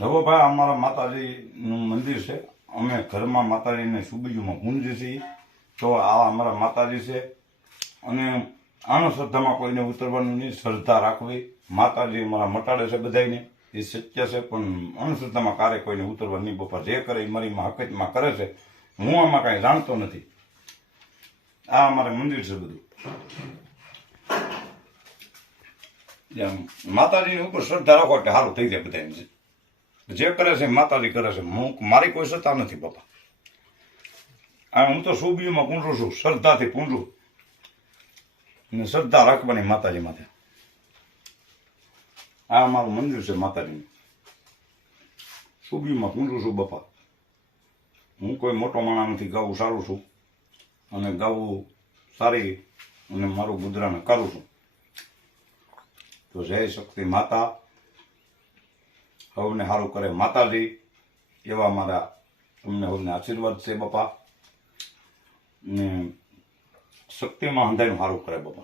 હવે ભાઈ અમારા માતાજીનું મંદિર છે. અમે ઘરમાં માતાજીને સુબીજુમાં પૂંજીએ છીએ. તો આ અમારા માતાજી છે. અને અંધશ્રદ્ધામાં કોઈને ઉતરવાનું નહીં, શ્રદ્ધા રાખવી. માતાજી અમારા મટાડે છે બધાને, એ સત્ય છે. પણ અંધશ્રદ્ધામાં ક્યારેય કોઈને ઉતરવા નહીં. પપ્પા જે કરે એ મારી હકીકતમાં કરે છે. હું આમાં કાંઈ જાણતો નથી. આ અમારે મંદિર છે બધું. માતાજીની ઉપર શ્રદ્ધા રાખો એટલે સારું થઈ જાય બધાને. જે કરે છે માતાજી કરે છે. મારી કોઈ સત્તા નથી બાપા. હું તો સુબીમાં પૂંજું છું, શ્રદ્ધાથી પૂંજું. ને શ્રદ્ધા રાખવાની માતાજી માથે. આ અમારું મંદિર છે માતાજીનું. સુબીમાં પૂંજું છું બાપા. હું કોઈ મોટો માણસ નથી, ગાવું સારું છું. અને ગાવું સારી અને મારું ગુજરાન કરું છું. તો જય શક્તિ માતા, સૌને સારું કરે માતાજી. એવા મારા તમને સૌને આશીર્વાદ છે બાપા. ને શક્તિમાં હંધાઈનું સારું કરે બાપા.